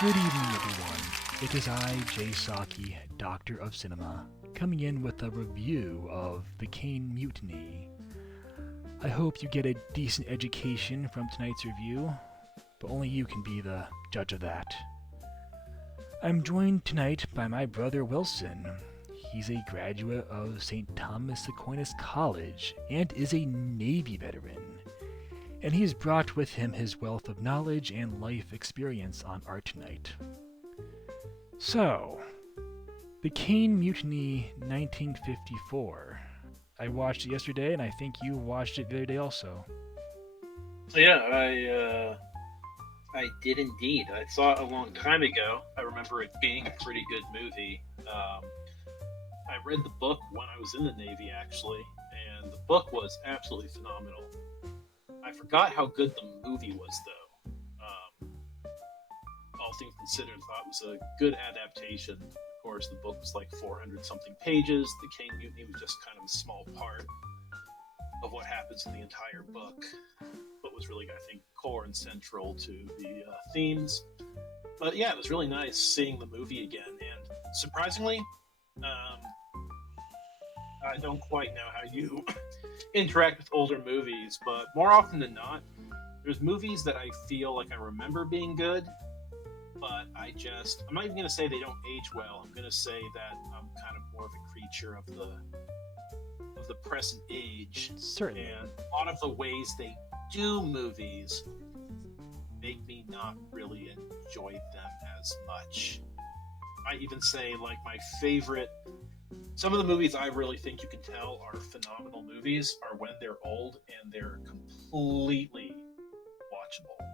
Good evening, everyone. It is I, Jay Saki, Doctor of Cinema, coming in with a review of the Caine Mutiny. I hope you get a decent education from tonight's review, but only you can be the judge of that. I'm joined tonight by my brother Wilson. He's a graduate of St. Thomas Aquinas College and is a Navy veteran. And he has brought with him his wealth of knowledge and life experience on art tonight. So, the Caine Mutiny 1954. I watched it yesterday, and I think you watched it the other day also. Yeah, I did indeed. I saw it a long time ago. I remember it being a pretty good movie. I read the book when I was in the Navy, actually, and the book was absolutely phenomenal. I forgot how good the movie was, though. All things considered, I thought it was a good adaptation. Of course, the book was like 400 something pages. The Caine Mutiny was just kind of a small part of what happens in the entire book, but was really, I think, core and central to the themes. But yeah, it was really nice seeing the movie again, and surprisingly, um, I don't quite know how you interact with older movies, but more often than not, there's movies that I feel like I remember being good, but I'm not even going to say they don't age well. I'm going to say that I'm kind of more of a creature of the present age, Certainly. and a lot of the ways they do movies make me not really enjoy them as much. I even say like my favorite. Some of the movies I really think you can tell are phenomenal movies are when they're old and they're completely watchable.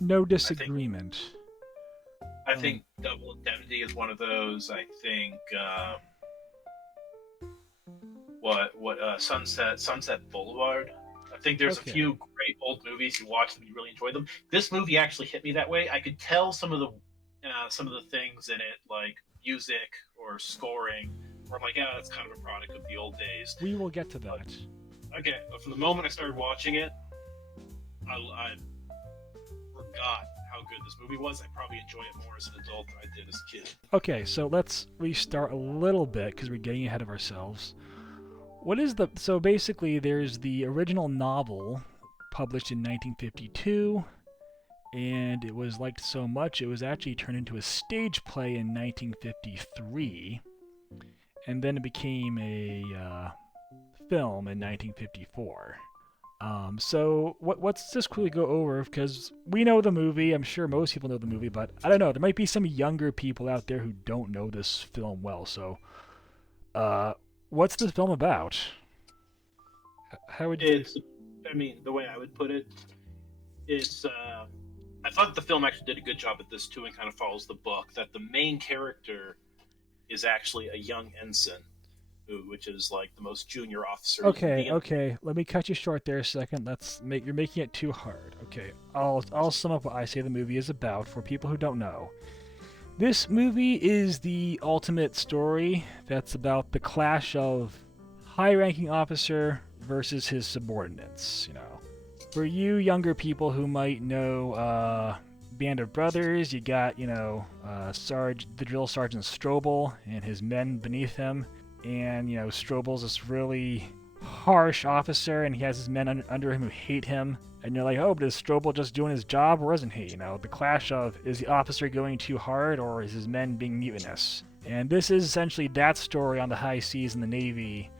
No I think disagreement. I Um, think Double Indemnity is one of those. I think Sunset Boulevard. I think there's a okay. few great old movies you watch them, you really enjoy them. This movie actually hit me that way. I could tell some of the things in it, like music or scoring, where I'm like, yeah, that's kind of a product of the old days. We will get to But that. okay, but from the moment I started watching it, I forgot how good this movie was. I probably enjoy it more as an adult than I did as a kid. Okay, so let's restart a little bit because we're getting ahead of ourselves. What is the. So basically, there's the original novel published in 1952, and it was liked so much it was actually turned into a stage play in 1953, and then it became a film in 1954. So let's just quickly go over because we know the movie. I'm sure most people know the movie, but I don't know. There might be some younger people out there who don't know this film well. So, uh, what's this film about? How would you? It's, I mean, the way I would put it is, I thought the film actually did a good job at this too, and kind of follows the book. That the main character is actually a young ensign, which is like the most junior officer you can Okay, be in. okay. Let me cut you short there a second. You're making it too hard. Okay, I'll sum up what I say the movie is about for people who don't know. This movie is the ultimate story that's about the clash of high-ranking officer versus his subordinates. For you younger people who might know Band of Brothers, you got the drill sergeant Strobel and his men beneath him, and Strobel's this really harsh officer, and he has his men under him who hate him. And you're like, oh, but is Strobel just doing his job, or isn't he? The clash of is the officer going too hard, or is his men being mutinous? And this is essentially that story on the high seas in the Navy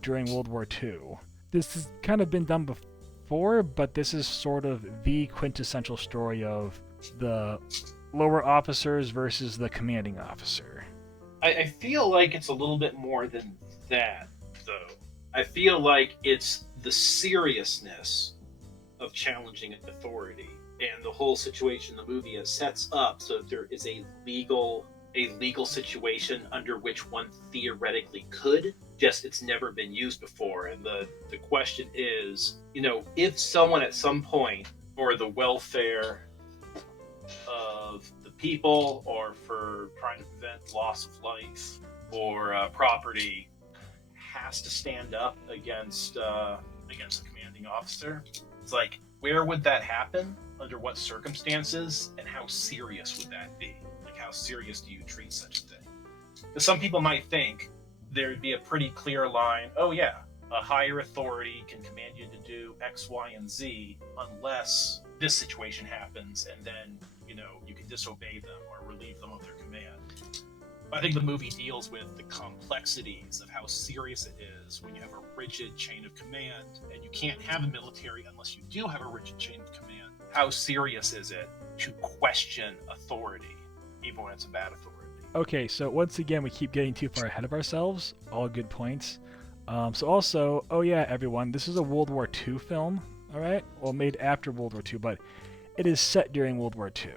during World War II. This has kind of been done before, but this is sort of the quintessential story of the lower officers versus the commanding officer. I feel like it's a little bit more than that, though. I feel like it's the seriousness of challenging authority and the whole situation the movie is sets up so that there is a legal situation under which one theoretically could, just it's never been used before. And the question is, if someone at some point, for the welfare of the people or for trying to prevent loss of life or property, has to stand up against the commanding officer, it's like, where would that happen? under what circumstances, and how serious would that be? Like, how serious do you treat such a thing? Because some people might think there'd be a pretty clear line, oh yeah, a higher authority can command you to do X, Y, and Z unless this situation happens, and then, you can disobey them or relieve them of their command. I think the movie deals with the complexities of how serious it is when you have a rigid chain of command, and you can't have a military unless you do have a rigid chain of command. How serious is it to question authority, even when it's a bad authority? Okay, so once again, we keep getting too far ahead of ourselves. All good points. So also, oh yeah, everyone, this is a World War II film, all right? Well, made after World War II, but it is set during World War II.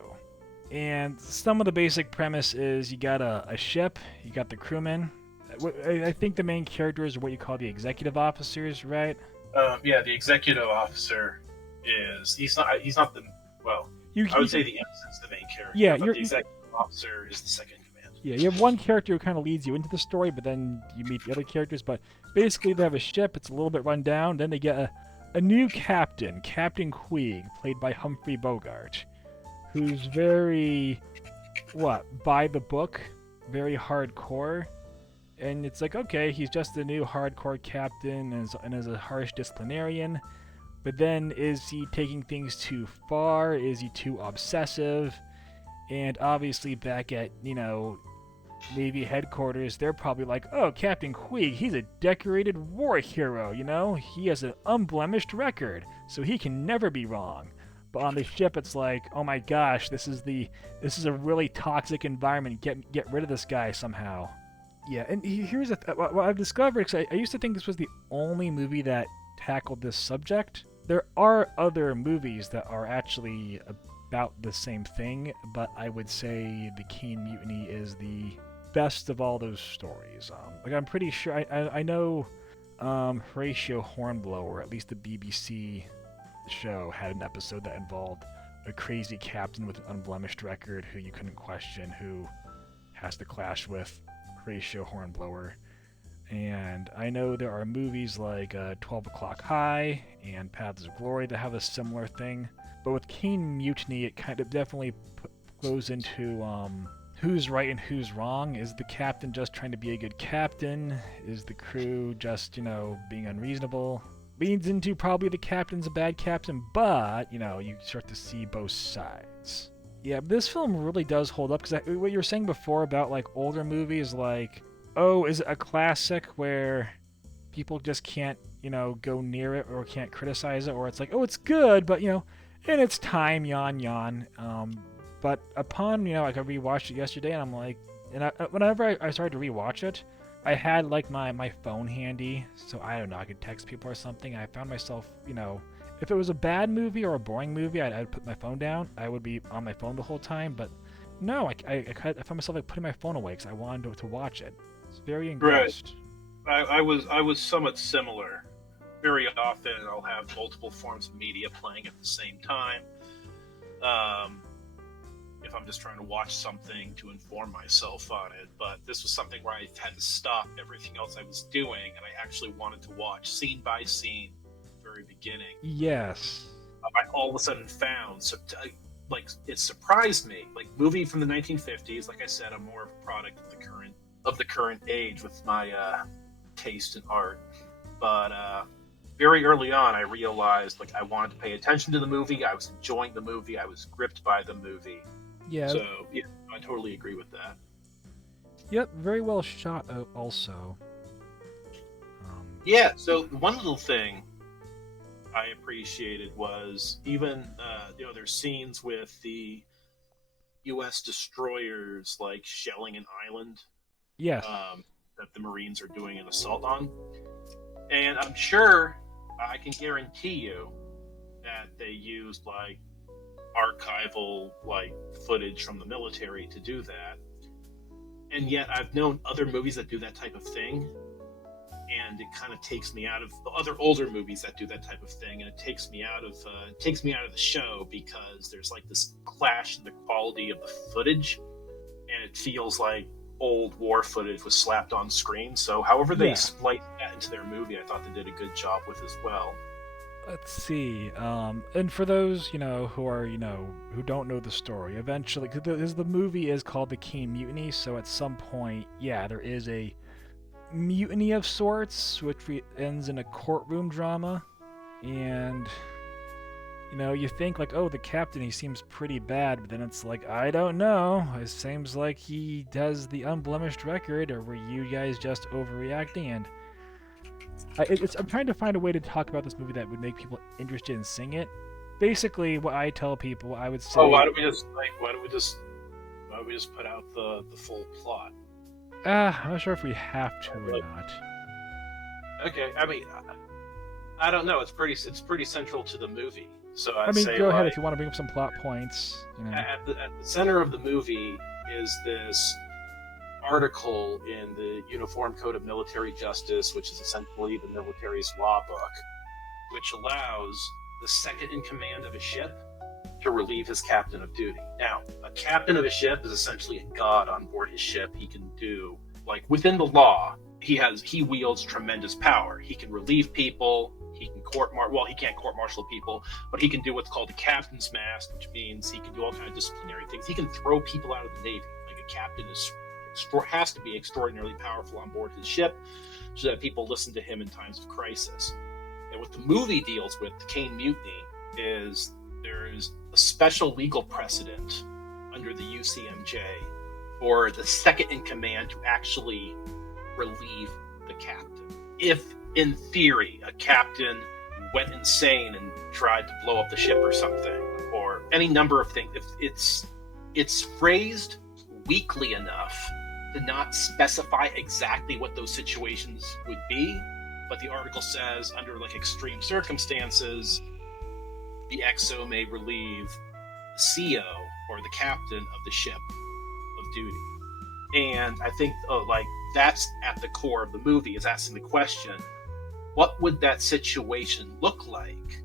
And some of the basic premise is you got a ship, you got the crewmen. I think the main characters are what you call the executive officers, right? Yeah, the executive officer he's not the, well, I would say the ensign's the main character, yeah, but the executive officer is the second command. Yeah, you have one character who kind of leads you into the story, but then you meet the other characters. But basically, they have a ship, it's a little bit run down, then they get a new captain, Captain Queeg, played by Humphrey Bogart, who's very, by the book, very hardcore. And it's like, okay, he's just a new hardcore captain and is a harsh disciplinarian. But then, is he taking things too far? Is he too obsessive? And obviously back at, Navy headquarters, they're probably like, oh, Captain Queeg, he's a decorated war hero, He has an unblemished record, so he can never be wrong. But on the ship, it's like, oh my gosh, this is a really toxic environment. Get rid of this guy somehow. Yeah, and here's what I've discovered, because I used to think this was the only movie that tackled this subject. There are other movies that are actually about the same thing, but I would say the Caine Mutiny is the best of all those stories. I'm pretty sure, I know Horatio Hornblower, at least the BBC show, had an episode that involved a crazy captain with an unblemished record who you couldn't question, who has to clash with Horatio Hornblower. And I know there are movies like 12 O'Clock High and Paths of Glory that have a similar thing. But with Caine Mutiny, it kind of definitely goes into who's right and who's wrong. Is the captain just trying to be a good captain? Is the crew just, being unreasonable? Leads into probably the captain's a bad captain, but, you start to see both sides. Yeah, this film really does hold up, because what you were saying before about, older movies, oh, is it a classic where people just can't, go near it or can't criticize it, or it's like, oh, it's good, but, in its time, yawn. But upon, I rewatched it yesterday, and I'm like, whenever I started to rewatch it, I had, my phone handy, so I don't know, I could text people or something. I found myself, if it was a bad movie or a boring movie, I'd put my phone down. I would be on my phone the whole time, but no, I found myself, putting my phone away because I wanted to watch it. It's very engrossed. Right. I was somewhat similar. Very often, I'll have multiple forms of media playing at the same time. If I'm just trying to watch something to inform myself on it, but this was something where I had to stop everything else I was doing, and I actually wanted to watch scene by scene, very beginning. Yes. I all of a sudden found, it surprised me. Movie from the 1950s. Like I said, I'm more of a product of the current age with my taste in art. But very early on, I realized I wanted to pay attention to the movie. I was enjoying the movie. I was gripped by the movie. Yeah. So yeah, I totally agree with that. Yep, very well shot. Also. Yeah. So one little thing I appreciated was even there's scenes with the U.S. destroyers shelling an island. Yes. That the Marines are doing an assault on, and I'm sure I can guarantee you that they used archival footage from the military to do that. And yet I've known other movies that do that type of thing, and it kind of takes me out of the other older movies that do that type of thing, and it takes me out of the show, because there's this clash in the quality of the footage, and it feels like old war footage was slapped on screen. So however they spliced that into their movie, I thought they did a good job with as well. Let's see. And for those, who are, who don't know the story, eventually, because the movie is called the Caine Mutiny, so at some point, yeah, there is a mutiny of sorts, which ends in a courtroom drama. And, you think, like, oh, the captain, he seems pretty bad, but then it's like, I don't know. It seems like he has the unblemished record, or were you guys just overreacting? And I'm trying to find a way to talk about this movie that would make people interested in seeing it. Basically, what I tell people, I would say. Oh, why don't we just put out the full plot? I'm not sure if we have to or not. Okay, I mean, I don't know. It's pretty central to the movie. So I mean, go ahead if you want to bring up some plot points. At the center of the movie is this article in the Uniform Code of Military Justice, which is essentially the military's law book, which allows the second in command of a ship to relieve his captain of duty. Now, a captain of a ship is essentially a god on board his ship. He can do, like, within the law, he wields tremendous power. He can relieve people. He can he can't court-martial people, but he can do what's called the captain's mast, which means he can do all kinds of disciplinary things. He can throw people out of the Navy. Like, a captain has to be extraordinarily powerful on board his ship so that people listen to him in times of crisis. And what the movie deals with, the Caine Mutiny, is there's a special legal precedent under the UCMJ for the second in command to actually relieve the captain. If, in theory, a captain went insane and tried to blow up the ship or something, or any number of things, if it's phrased weakly enough to not specify exactly what those situations would be, but the article says under like extreme circumstances, the XO may relieve the CO or the captain of the ship of duty. And I think that's at the core of the movie, is asking the question, what would that situation look like?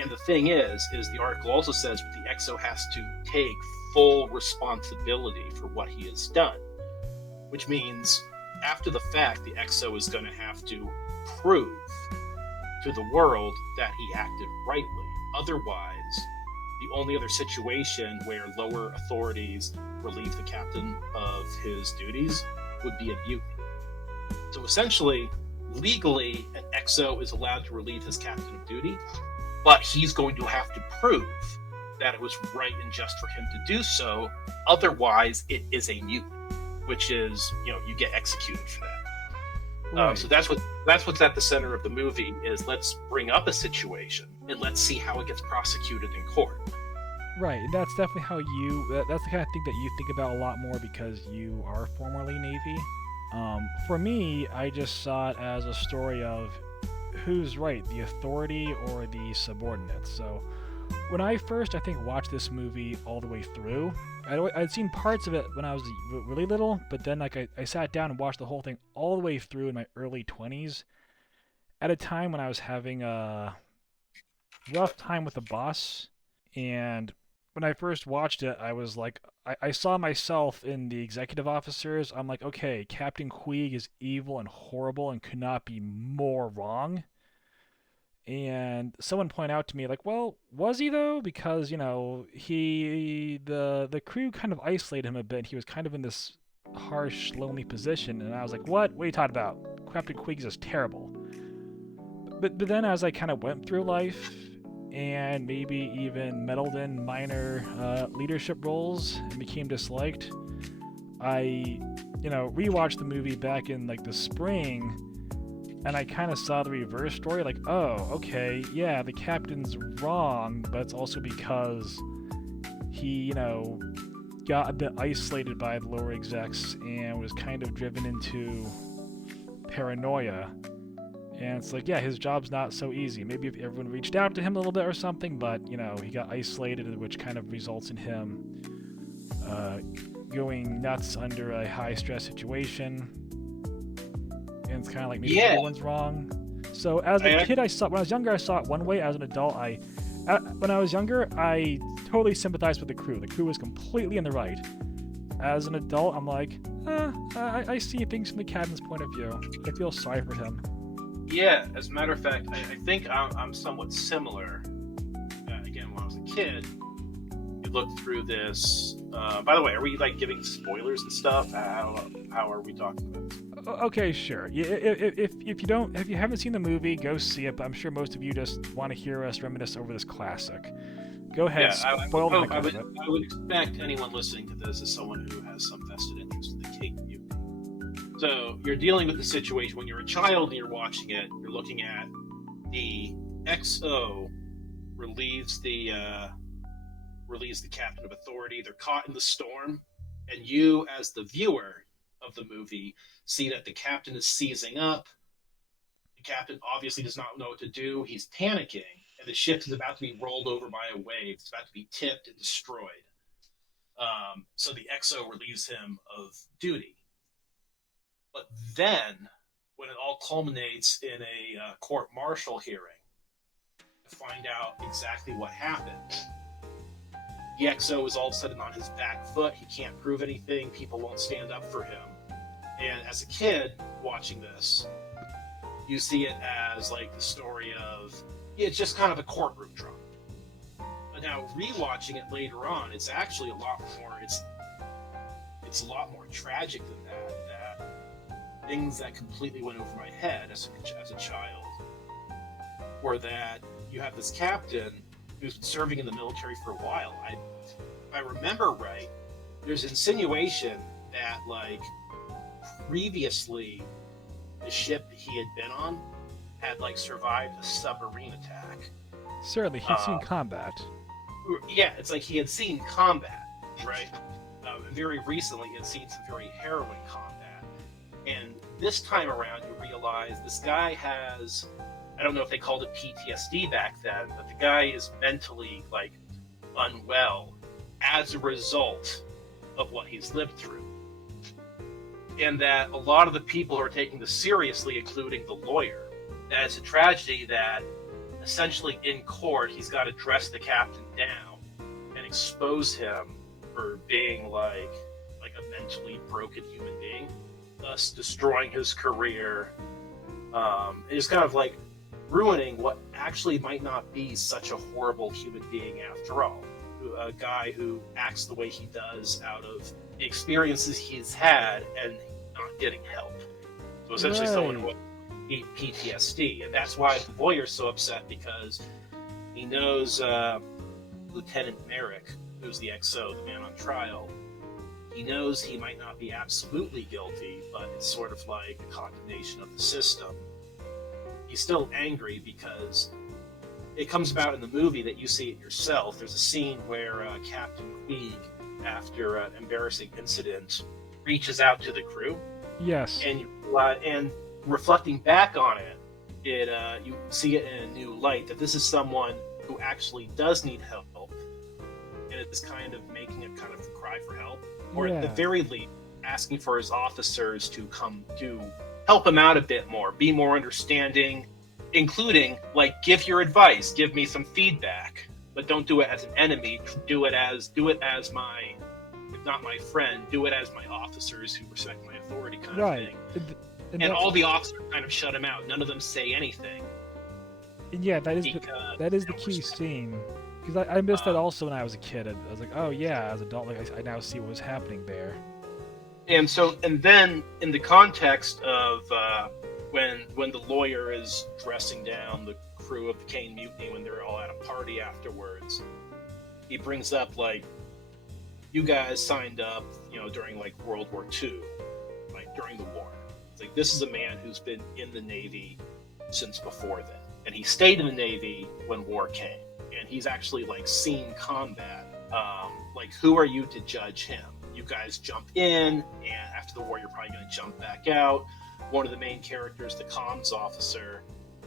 And the thing is the article also says the XO has to take full responsibility for what he has done, which means after the fact, the XO is going to have to prove to the world that he acted rightly. Otherwise, the only other situation where lower authorities relieve the captain of his duties would be a mutiny. So essentially, legally, an XO is allowed to relieve his captain of duty, but he's going to have to prove that it was right and just for him to do so. Otherwise, it is a mutiny, which is, you get executed for that. Right. So that's what's at the center of the movie, is let's bring up a situation and let's see how it gets prosecuted in court. Right, and that's definitely how that's the kind of thing that you think about a lot more because you are formerly Navy. For me, I just saw it as a story of who's right, the authority or the subordinates. So when I first, I think, watched this movie all the way through, I'd seen parts of it when I was really little, but then I sat down and watched the whole thing all the way through in my early 20s at a time when I was having a rough time with the boss. And when I first watched it, I was like, I saw myself in the executive officers. I'm like, okay, Captain Queeg is evil and horrible and could not be more wrong. And someone pointed out to me, like, well, was he though? Because, the crew kind of isolated him a bit. He was kind of in this harsh, lonely position. And I was like, what? What are you talking about? Captain Queeg is just terrible. But then as I kind of went through life and maybe even meddled in minor leadership roles and became disliked, I, rewatched the movie back in like the spring, and I kind of saw the reverse story, like, oh, okay, yeah, the captain's wrong, but it's also because he, got a bit isolated by the lower execs and was kind of driven into paranoia. And it's like, yeah, his job's not so easy. Maybe if everyone reached out to him a little bit or something, but, he got isolated, which kind of results in him going nuts under a high-stress situation. And it's kind of like maybe everyone's wrong. So as a kid, when I was younger, I saw it one way. As an adult, when I was younger, I totally sympathized with the crew. The crew was completely in the right. As an adult, I'm like, I see things from the captain's point of view. I feel sorry for him. Yeah, as a matter of fact, I think I'm somewhat similar. Again, when I was a kid, you look through this. By the way, are we like giving spoilers and stuff? How are we talking about this? Okay, sure. Yeah, if you haven't seen the movie, go see it. But I'm sure most of you just want to hear us reminisce over this classic. Go ahead, Yeah, spoil the heck out of it. I would expect anyone listening to this is someone who has some vested interest in the Caine Mutiny. So you're dealing with the situation when you're a child and you're watching it. You're looking at the XO relieves the captain of authority. They're caught in the storm, and you, as the viewer of the movie, see that the captain is seizing up. The captain obviously does not know what to do. He's panicking, and the ship is about to be rolled over by a wave. It's about to be tipped and destroyed. So the XO relieves him of duty. But then, when it all culminates in a court martial hearing, to find out exactly what happened, the XO is all of a sudden on his back foot. He can't prove anything. People won't stand up for him. And as a kid watching this, you see it as like the story of it's just kind of a courtroom drama. But now rewatching it later on, it's actually a lot more. It's a lot more tragic than that. That things that completely went over my head as a child were that you have this captain who's been serving in the military for a while. If I remember right, there's insinuation that like previously the ship he had been on had like survived a submarine attack. Certainly, he's seen combat. Yeah, it's like he had seen combat, right? Very recently, he had seen some very harrowing combat, and this time around, you realize this guy has. I don't know if they called it PTSD back then, but the guy is mentally like unwell as a result of what he's lived through. And that a lot of the people who are taking this seriously, including the lawyer, that it's a tragedy that essentially in court he's got to dress the captain down and expose him for being like a mentally broken human being, thus destroying his career. It's kind of like ruining what actually might not be such a horrible human being after all. A guy who acts the way he does out of the experiences he's had and not getting help. So essentially, someone who had PTSD, and that's why the lawyer's so upset because he knows Lieutenant Merrick, who's the XO, the man on trial. He knows he might not be absolutely guilty, but it's sort of like a condemnation of the system. He's still angry because it comes about in the movie that you see it yourself. There's a scene where Captain Queeg, after an embarrassing incident, reaches out to the crew. Yes. And reflecting back on it, you see it in a new light that this is someone who actually does need help, and it's kind of making it kind of cry for help, or at the very least, asking for his officers to come to help him out a bit more, be more understanding, including like give your advice, give me some feedback, but don't do it as an enemy. Do it as my, if not my friend, do it as my officers who respect my authority, kind of thing. And all the officers kind of shut him out. None of them say anything. And yeah, that is the key scene. Because I missed that also when I was a kid. I was like, oh yeah, as an adult, like I now see what was happening there. And then in the context of when the lawyer is dressing down the crew of the Caine Mutiny when they're all at a party afterwards, he brings up like, you guys signed up, during like World War II, like during the war. It's like, this is a man who's been in the Navy since before then, and he stayed in the Navy when war came, and he's actually like seen combat. Like, who are you to judge him? You guys jump in, and after the war, you're probably going to jump back out. One of the main characters, the comms officer,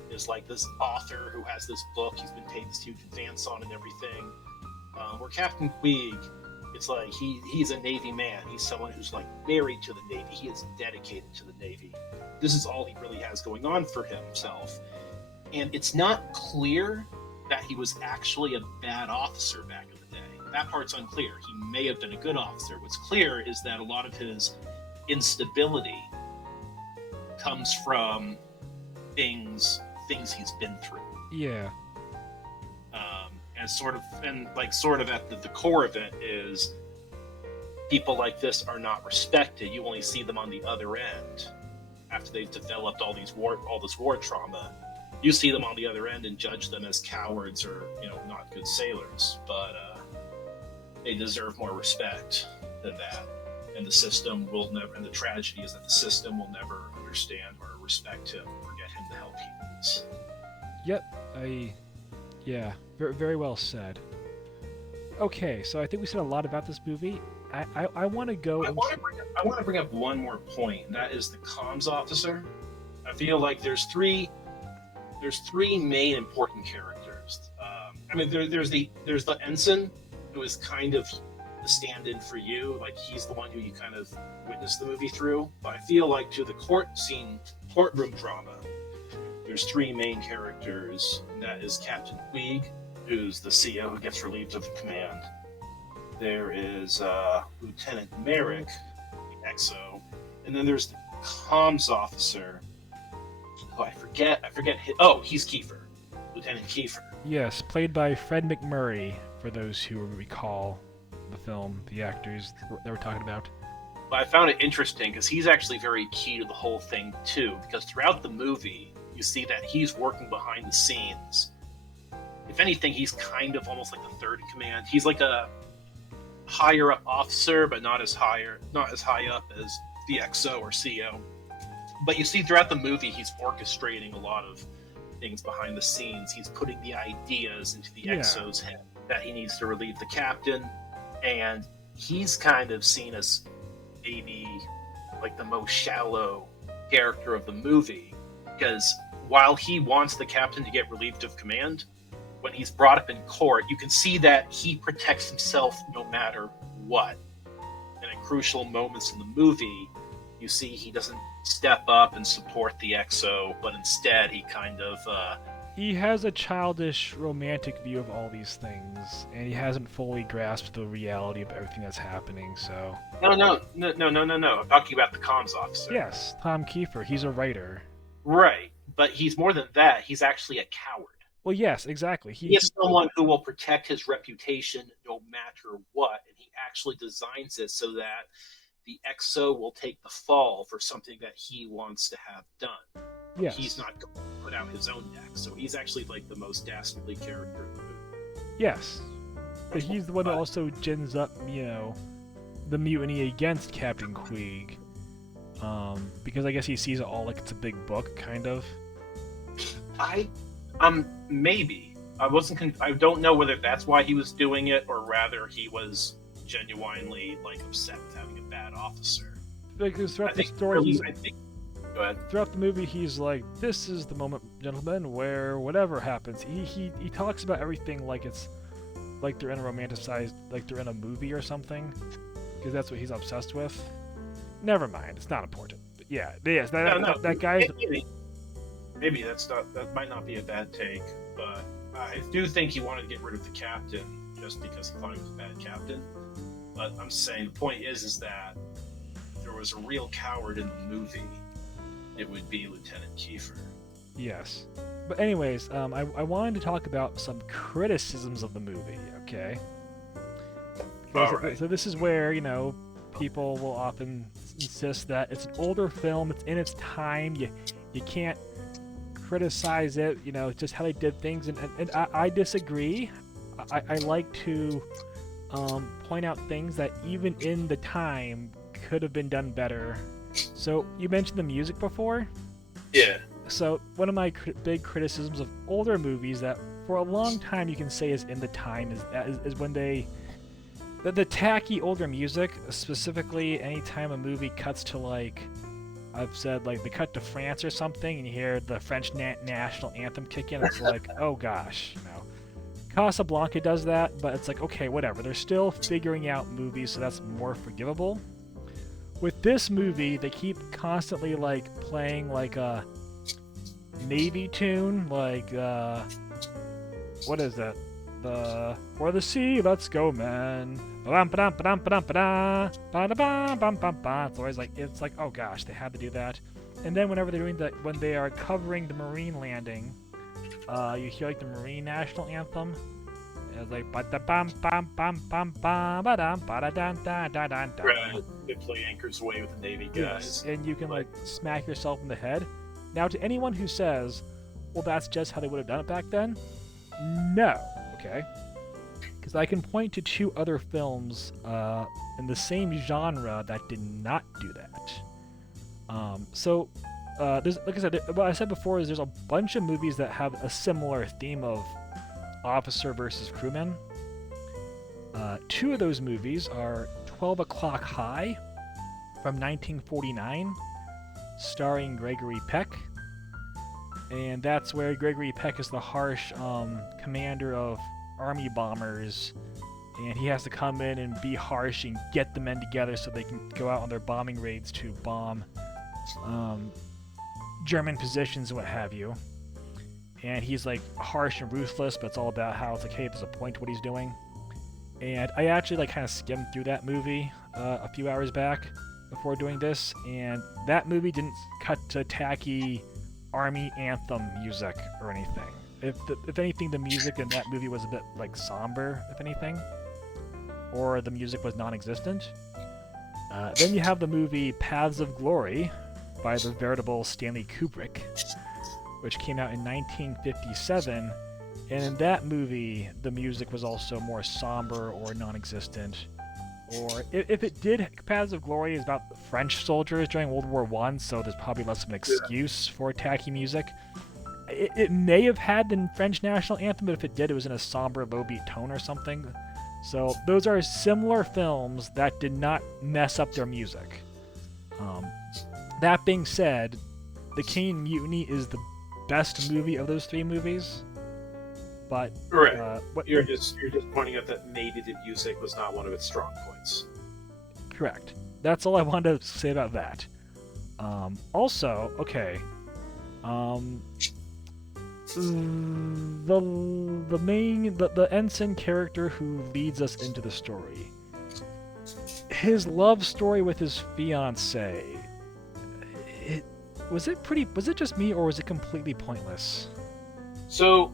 is like this author who has this book he's been paid this huge advance on and everything. Where Captain Queeg, it's like he's a Navy man. He's someone who's like married to the Navy. He is dedicated to the Navy. This is all he really has going on for himself. And it's not clear that he was actually a bad officer back in the day. That part's unclear. He may have been a good officer. What's clear is that a lot of his instability comes from things he's been through. Yeah. And sort of at the core of it is people like this are not respected. You only see them on the other end after they've developed all this war trauma. You see them on the other end and judge them as cowards or not good sailors, but they deserve more respect than that. And the system will never. And the tragedy is that the system will never understand or respect him or get him the help he needs. Yep. Yeah. Very, very well said. Okay, so I think we said a lot about this movie. I want to go. I want to bring up one more point, and that is the comms officer. I feel like there's three main important characters. There's the ensign, who is kind of the stand-in for you, like he's the one who you kind of witness the movie through. But I feel like to the courtroom drama, there's three main characters, and that is Captain Puig, who's the CO who gets relieved of command. There is Lieutenant Merrick, the XO, and then there's the comms officer. Oh, I forget. He's Kiefer, Lieutenant Kiefer. Yes, played by Fred McMurray. For those who recall the film, the actors that we're talking about. But I found it interesting because he's actually very key to the whole thing too. Because throughout the movie, you see that he's working behind the scenes. If anything, he's kind of almost like the third in command. He's like a higher up officer, but not as high up as the XO or CO. But you see throughout the movie, he's orchestrating a lot of things behind the scenes. He's putting the ideas into the XO's head that he needs to relieve the captain, and he's kind of seen as maybe like the most shallow character of the movie, because while he wants the captain to get relieved of command, when he's brought up in court, you can see that he protects himself no matter what. And at crucial moments in the movie, you see he doesn't step up and support the XO, but instead he kind of he has a childish, romantic view of all these things, and he hasn't fully grasped the reality of everything that's happening, so... No. I'm talking about the comms officer. Yes, Tom Kiefer. He's a writer. Right, but he's more than that. He's actually a coward. Well, yes, exactly. He is someone who will protect his reputation no matter what, and he actually designs it so that the XO will take the fall for something that he wants to have done. Yes. He's not going to put out his own neck, so he's actually like the most dastardly character in the movie. Yes. But he's the one that also gins up, the mutiny against Captain Queeg. Because I guess he sees it all like it's a big book, kind of. Maybe. I don't know whether that's why he was doing it, or rather he was genuinely like upset with having a bad officer. Because throughout the story, go ahead. Throughout the movie, he's like, "This is the moment, gentlemen, where whatever happens." He talks about everything like it's like they're in a romanticized, like they're in a movie or something, because that's what he's obsessed with. Never mind, it's not important. But yeah, yes, that guy. Maybe that might not be a bad take, but I do think he wanted to get rid of the captain just because he thought he was a bad captain. But I'm saying the point is that if there was a real coward in the movie, it would be Lieutenant Kiefer. Yes. But anyways, I wanted to talk about some criticisms of the movie, okay? All right. So this is where, people will often insist that it's an older film, it's in its time, you can't criticize it, just how they did things, and I disagree. I like to point out things that even in the time could have been done better. So you mentioned the music before? Yeah. So one of my big criticisms of older movies that for a long time you can say is in the time is when the tacky older music, specifically anytime a movie cuts to like, I've said like they cut to France or something and you hear the French national anthem kick in, it's like, oh gosh, Casablanca does that, but it's like, okay, whatever. They're still figuring out movies, so that's more forgivable. With this movie, they keep constantly like playing like a Navy tune, like what is that? For the sea, let's go, man. It's always like, oh gosh, they had to do that. And then whenever they're doing that, when they are covering the Marine landing, you hear like the Marine national anthem. It's like ba da bam bam bam bam bam ba dam ba da dan da da dan da. Right. They play Anchor's Way with the Navy guys. Yes, and you can like smack yourself in the head. Now, to anyone who says, "Well, that's just how they would have done it back then," no, okay, because I can point to 2 other films in the same genre that did not do that. There's, like I said, what I said before is there's a bunch of movies that have a similar theme of officer versus crewman. 2 of those movies are 12 O'Clock High from 1949, starring Gregory Peck. And that's where Gregory Peck is the harsh commander of army bombers, and he has to come in and be harsh and get the men together so they can go out on their bombing raids to bomb German positions and what have you. And he's like harsh and ruthless, but it's all about how it's like, hey, there's a point to what he's doing. And I actually like kind of skimmed through that movie a few hours back before doing this, and that movie didn't cut to tacky army anthem music or anything. If anything, the music in that movie was a bit like somber, if anything, or the music was non-existent. Then you have the movie Paths of Glory by the veritable Stanley Kubrick, which came out in 1957, and in that movie, the music was also more somber or non-existent. Or if it did, Paths of Glory is about French soldiers during World War I, so there's probably less of an excuse for tacky music. It may have had the French national anthem, but if it did, it was in a somber, low-beat tone or something. So those are similar films that did not mess up their music. That being said, The Caine Mutiny is the best movie of those 3 movies. But right. You're just pointing out that maybe the music was not one of its strong points. Correct. That's all I wanted to say about that. Also, okay. The ensign character who leads us into the story. His love story with his fiancée. Was it just me, or was it completely pointless? So,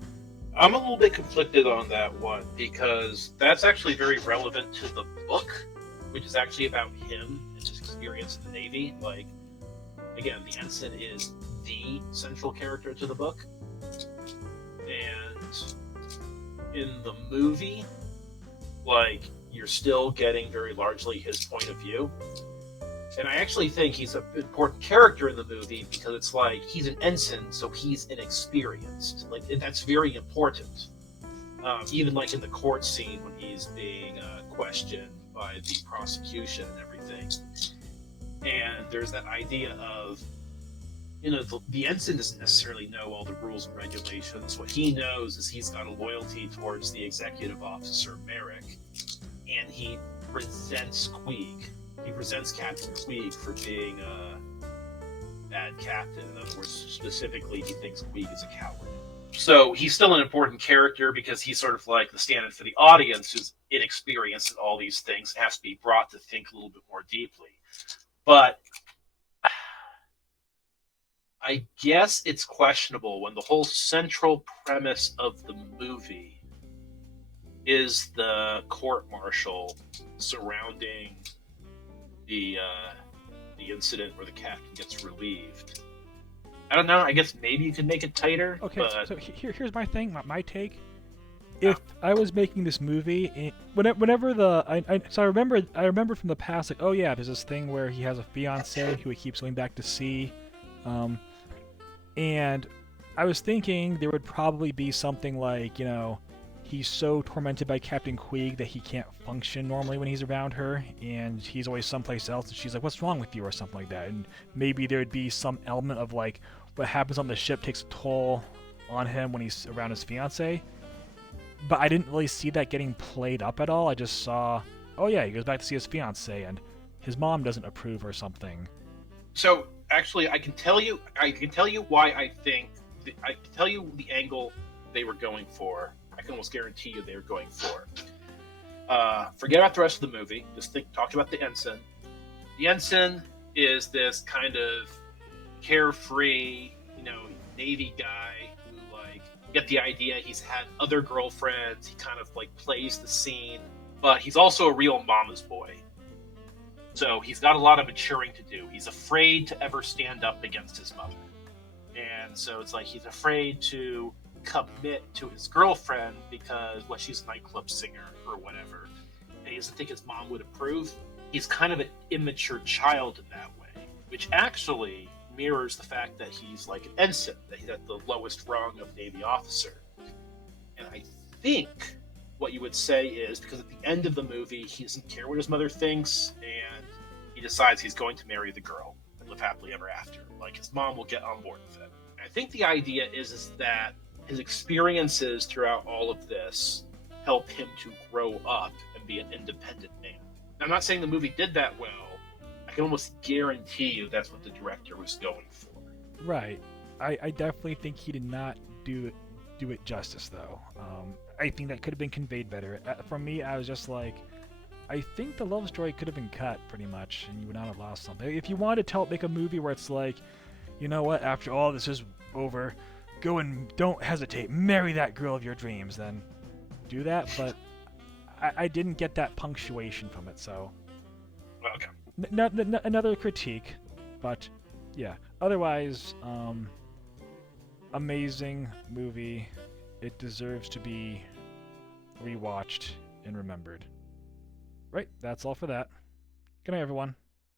I'm a little bit conflicted on that one, because that's actually very relevant to the book, which is actually about him and his experience in the Navy. Like, again, the ensign is the central character to the book. And in the movie, like, you're still getting very largely his point of view. And I actually think he's an important character in the movie because it's like he's an ensign, so he's inexperienced. Like, that's very important. Even like in the court scene when he's being questioned by the prosecution and everything. And there's that idea of, you know, the ensign doesn't necessarily know all the rules and regulations. What he knows is he's got a loyalty towards the executive officer, Merrick, and he resents Queeg. He resents Captain Queeg for being a bad captain. In other words, specifically, he thinks Queeg is a coward. So he's still an important character because he's sort of like the stand-in for the audience who's inexperienced in all these things and has to be brought to think a little bit more deeply. But I guess it's questionable when the whole central premise of the movie is the court-martial surrounding the incident where the captain gets relieved. I don't know. I guess maybe you could make it tighter. Okay, but... so here's my thing, my take. If I was making this movie, whenever I remember from the past, like, oh yeah, there's this thing where he has a fiancée who he keeps going back to see, and I was thinking there would probably be something like, you know, he's so tormented by Captain Queeg that he can't function normally when he's around her, and he's always someplace else, and she's like, what's wrong with you, or something like that. And maybe there would be some element of, like, what happens on the ship takes a toll on him when he's around his fiancée. But I didn't really see that getting played up at all. I just saw, oh yeah, he goes back to see his fiancée, and his mom doesn't approve or something. So, actually, I can tell you why I can tell you the angle they were going for. I can almost guarantee you they were going for. Forget about the rest of the movie. Just talk about the ensign. The ensign is this kind of carefree, Navy guy who like you get the idea he's had other girlfriends. He kind of like plays the scene, but he's also a real mama's boy. So he's got a lot of maturing to do. He's afraid to ever stand up against his mother. And so it's like he's afraid to commit to his girlfriend because, well, she's a nightclub singer or whatever. And he doesn't think his mom would approve. He's kind of an immature child in that way, which actually mirrors the fact that he's like an ensign, that he's at the lowest rung of Navy officer. And I think what you would say is because at the end of the movie, he doesn't care what his mother thinks, and he decides he's going to marry the girl and live happily ever after. Like his mom will get on board with it. And I think the idea is that his experiences throughout all of this help him to grow up and be an independent man. I'm not saying the movie did that well. I can almost guarantee you that's what the director was going for. Right. I definitely think he did not do it justice, though. I think that could have been conveyed better. For me, I was just like, I think the love story could have been cut pretty much, and you would not have lost something. If you wanted to make a movie where it's like, you know what, after all this is over, go and don't hesitate, marry that girl of your dreams, then do that. But I didn't get that punctuation from it, so. Okay. Another critique, but yeah. Otherwise, amazing movie. It deserves to be rewatched and remembered. Right, that's all for that. Good night, everyone.